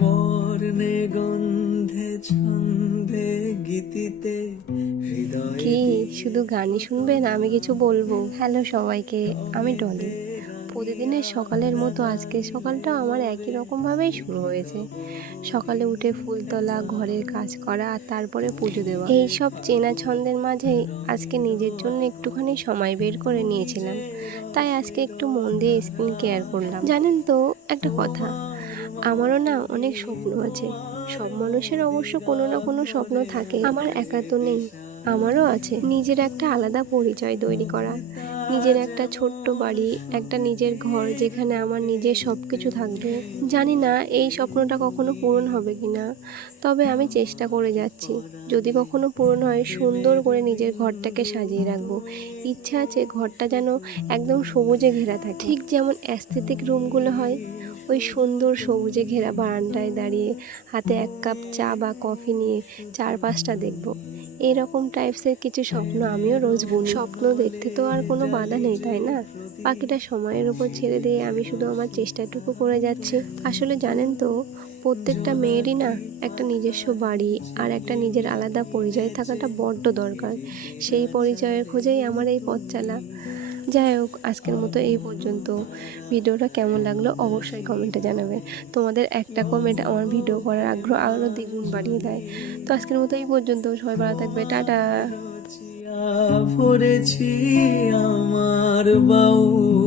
বর্ণে গন্ধে ছন্দে গীতিতে কি হৃদয়ে শুধু গানই শুনবেন? আমি কিছু বলবো? হ্যালো সবাইকে, আমি ডলি। প্রতিদিনের সকালের মতো আজকে সকালটা আমার একই রকমভাবেই শুরু হয়েছে। সকালে উঠে ফুল তোলা, ঘরের কাজ করা আর তারপরে পুজো দেওয়া, এই সব চেনা ছন্দের মাঝেই আজকে নিজের জন্য একটুখানি সময় বের করে নিয়েছিলাম। তাই আজকে একটু মন দিয়ে স্কিন কেয়ার করলাম। জানেন তো একটা কথা, আমারও না অনেক স্বপ্ন আছে। সব মানুষের অবশ্য কোনো না কোনো স্বপ্ন থাকে, আমার একা তো নেই। আমারও আছে নিজের একটা আলাদা পরিচয় তৈরি করা, নিজের একটা ছোট্ট বাড়ি, একটা নিজের ঘর যেখানে আমার নিজের সব কিছু থাকবে। জানি না এই স্বপ্নটা কখনো পূরণ হবে কিনা, তবে আমি চেষ্টা করে যাচ্ছি। যদি কখনো পূরণ হয়, সুন্দর করে নিজের ঘরটাকে সাজিয়ে রাখবো। ইচ্ছা আছে ঘরটা যেন একদম সবুজে ঘেরা থাকে, ঠিক যেমন অ্যাস্থেটিক রুমগুলো হয়। ওই সুন্দর সবুজে ঘেরা বারান্দায় দাঁড়িয়ে হাতে এক কাপ চা বা কফি নিয়ে চারপাশটা দেখব। এইরকম টাইপসের কিছু স্বপ্ন আমিও রোজ বুনি। স্বপ্ন দেখতে তো আর কোনো বাধা নেই, তাই না? বাকিটা সময়ের উপর ছেড়ে দিয়ে আমি শুধু আমার চেষ্টাটুকু করে যাচ্ছি। আসলে জানেন তো, প্রত্যেকটা মেয়েরই না একটা নিজস্ব বাড়ি আর একটা নিজের আলাদা পরিচয় থাকাটা বড্ড দরকার। সেই পরিচয়ের খোঁজেই আমার এই পথ চলা। যাই হোক, আজকের মতো এই পর্যন্ত। ভিডিওটা কেমন লাগলো অবশ্যই কমেন্টে জানাবে। তোমাদের একটা কমেন্ট আমার ভিডিও করার আগ্রহ আরও দ্বিগুণ বাড়িয়ে দেয়। তো আজকের মতো এই পর্যন্ত, সবাই ভালো থাকবে, টাটা। বাঁচিয়া ভরেছি আমার বাউল